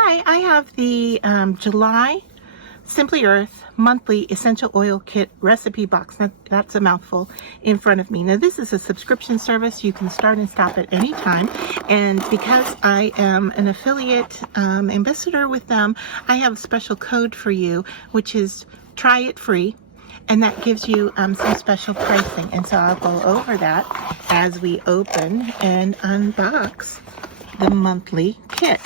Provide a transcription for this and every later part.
Hi, I have the July Simply Earth monthly essential oil kit recipe box. That's a mouthful in front of me. Now this is a subscription service. You can start and stop at any time, and because I am an affiliate ambassador with them, I have a special code for you, which is TRYITFREE, and that gives you some special pricing. And so I'll go over that as we open and unbox the monthly kit.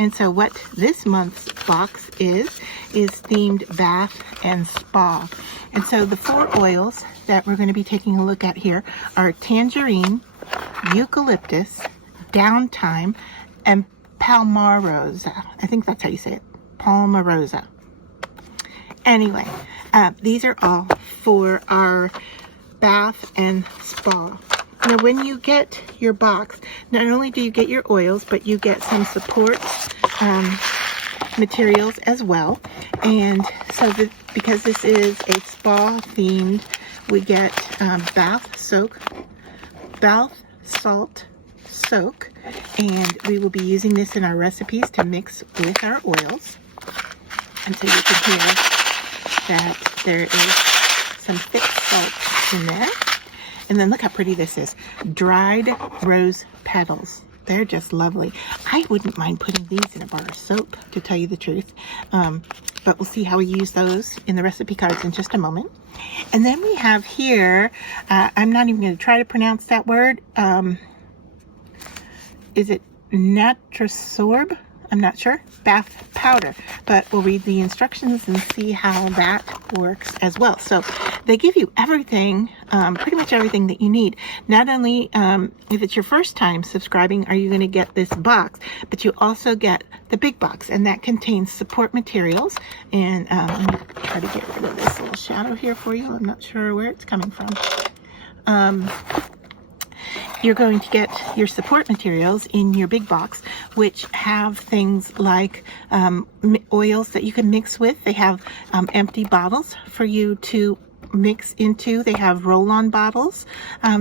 And so what this month's box is themed bath and spa. And so the 4 oils that we're going to be taking a look at here are tangerine, eucalyptus, downtime, and palmarosa. I think that's how you say it, palmarosa. Anyway, these are all for our bath and spa. Now when you get your box, not only do you get your oils, but you get some support materials as well. And so because this is a spa themed, we get bath salt soak, and we will be using this in our recipes to mix with our oils. And so you can hear that there is some thick salt in there. And then look how pretty this is. Dried rose petals. They're just lovely. I wouldn't mind putting these in a bar of soap, to tell you the truth. But we'll see how we use those in the recipe cards in just a moment. And then we have here, I'm not even going to try to pronounce that word. Is it Natrasorb? I'm not sure. Bath powder, but we'll read the instructions and see how that works as well. So they give you everything, pretty much everything that you need. Not only if it's your first time subscribing are you going to get this box, but you also get the big box, and that contains support materials. And let me try to get rid of this little shadow here for you. I'm not sure where it's coming from. You're going to get your support materials in your big box, which have things like oils that you can mix with. They have empty bottles for you to mix into. They have roll-on bottles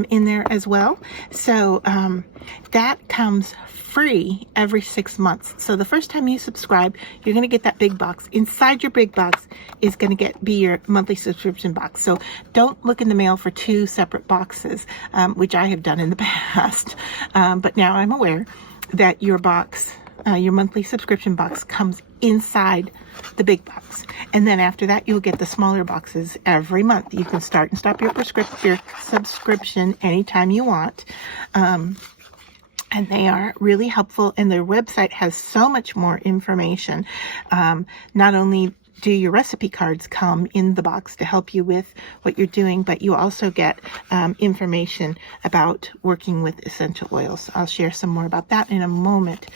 in there as well. So that comes free every 6 months. So the first time you subscribe, you're going to get that big box. Inside your big box is going to be your monthly subscription box. So don't look in the mail for 2 separate boxes, which I have done in the past. But now I'm aware that your box, your monthly subscription box, comes inside the big box. And then after that, you'll get the smaller boxes every month. You can start and stop your subscription anytime you want. And they are really helpful, and their website has so much more information. Not only do your recipe cards come in the box to help you with what you're doing, but you also get information about working with essential oils. I'll share some more about that in a moment.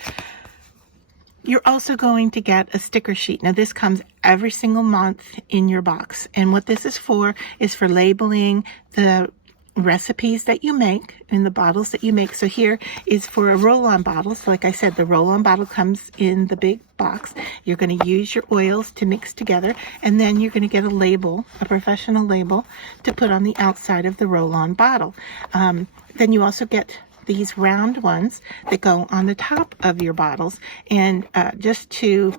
You're also going to get a sticker sheet. Now this comes every single month in your box, and what this is for labeling the recipes that you make in the bottles that you make. So here is for a roll-on bottle. So like I said, the roll-on bottle comes in the big box. You're going to use your oils to mix together, and then you're going to get a label, a professional label, to put on the outside of the roll-on bottle. Then you also get these round ones that go on the top of your bottles. And just to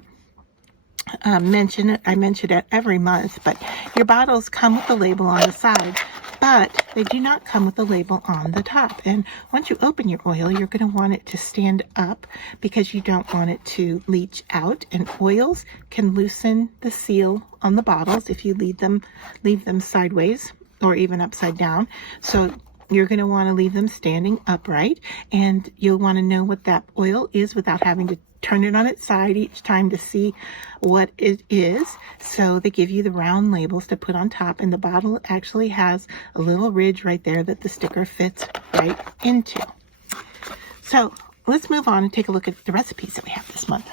mention it, I mention it every month, but your bottles come with the label on the side, but they do not come with a label on the top. And once you open your oil, you're going to want it to stand up because you don't want it to leach out. And oils can loosen the seal on the bottles if you leave them sideways or even upside down. So you're going to want to leave them standing upright, and you'll want to know what that oil is without having to turn it on its side each time to see what it is. So they give you the round labels to put on top, and the bottle actually has a little ridge right there that the sticker fits right into. So let's move on and take a look at the recipes that we have this month.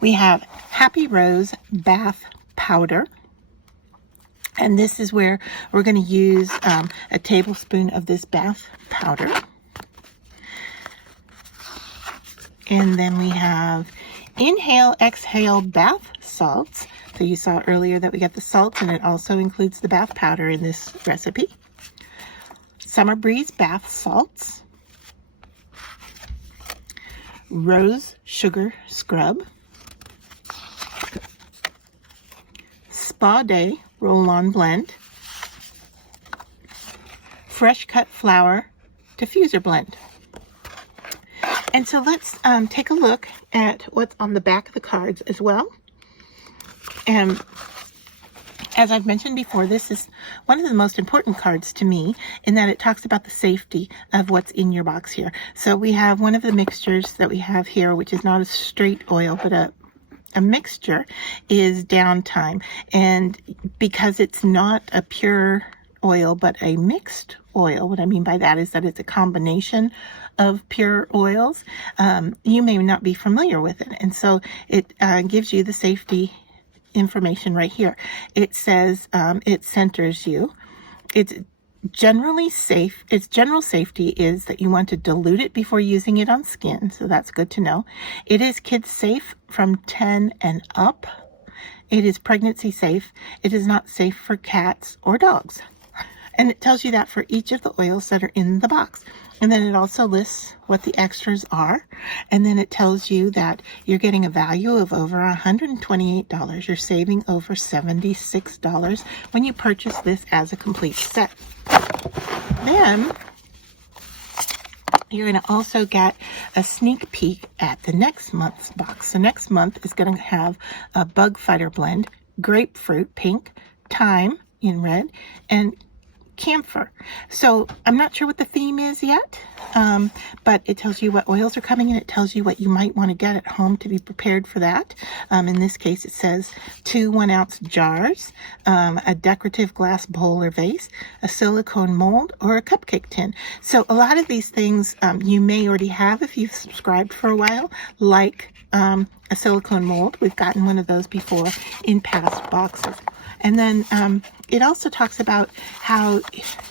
We have Happy Rose Bath Powder. And this is where we're going to use a tablespoon of this bath powder. And then we have Inhale, Exhale Bath Salts. So you saw earlier that we got the salts, and it also includes the bath powder in this recipe. Summer Breeze Bath Salts. Rose Sugar Scrub. Spa Day Roll-On Blend, Fresh Cut Flower Diffuser Blend. And so let's take a look at what's on the back of the cards as well. And as I've mentioned before, this is one of the most important cards to me in that it talks about the safety of what's in your box here. So we have one of the mixtures that we have here, which is not a straight oil, but a mixture, is downtime. And because it's not a pure oil, but a mixed oil, what I mean by that is that it's a combination of pure oils, you may not be familiar with it. And so it gives you the safety information right here. It says it centers you. It's generally safe. Its general safety is that you want to dilute it before using it on skin, so that's good to know. It is kids safe from 10 and up. It is pregnancy safe. It is not safe for cats or dogs. And it tells you that for each of the oils that are in the box. And then it also lists what the extras are. And then it tells you that you're getting a value of over $128. You're saving over $76 when you purchase this as a complete set. Then you're going to also get a sneak peek at the next month's box. The next month is going to have a Bug Fighter Blend, Grapefruit Pink, Thyme in red, and Camphor. So I'm not sure what the theme is yet, but it tells you what oils are coming and it tells you what you might want to get at home to be prepared for that. In this case, it says 2 1-ounce jars, a decorative glass bowl or vase, a silicone mold, or a cupcake tin. So a lot of these things you may already have if you've subscribed for a while, like a silicone mold. We've gotten one of those before in past boxes. And then it also talks about how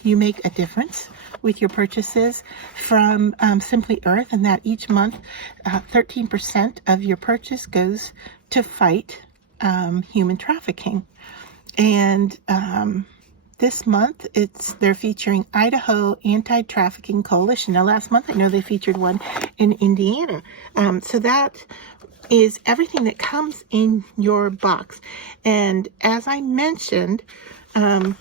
you make a difference with your purchases from Simply Earth, and that each month 13% of your purchase goes to fight human trafficking. And this month they're featuring Idaho Anti-Trafficking Coalition. Now last month I know they featured one in Indiana. So that is everything that comes in your box. And as I mentioned, the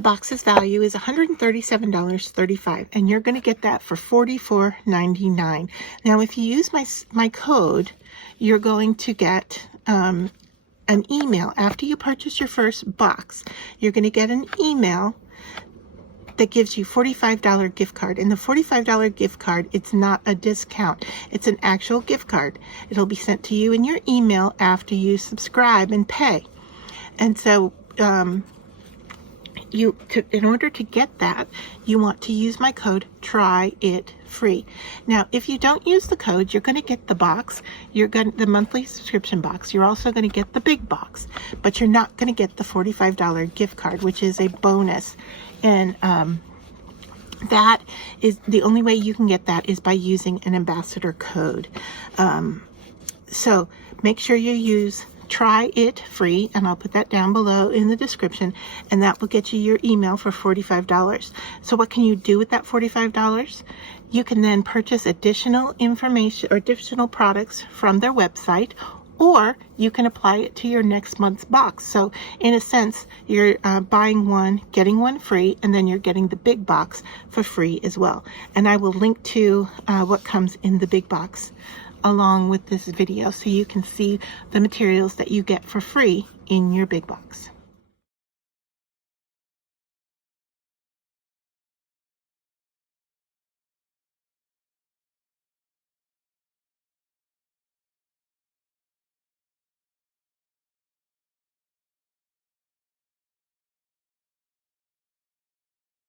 box's value is $137.35, and you're going to get that for $44.99. Now, if you use my code, you're going to get an email. After you purchase your first box, you're going to get an email that gives you $45 gift card. And the $45 gift card, it's not a discount. It's an actual gift card. It'll be sent to you in your email after you subscribe and pay. And so in order to get that, you want to use my code TRYITFREE. Now, if you don't use the code, you're going to get the box. You're going the monthly subscription box. You're also going to get the big box, but you're not going to get the $45 gift card, which is a bonus. And that is the only way you can get that is by using an ambassador code. So make sure you use TRYITFREE, and I'll put that down below in the description, and that will get you your email for $45. So what can you do with that $45? You can then purchase additional information or additional products from their website, or you can apply it to your next month's box. So in a sense, you're buying one, getting one free, and then you're getting the big box for free as well. And I will link to what comes in the big box along with this video, so you can see the materials that you get for free in your big box.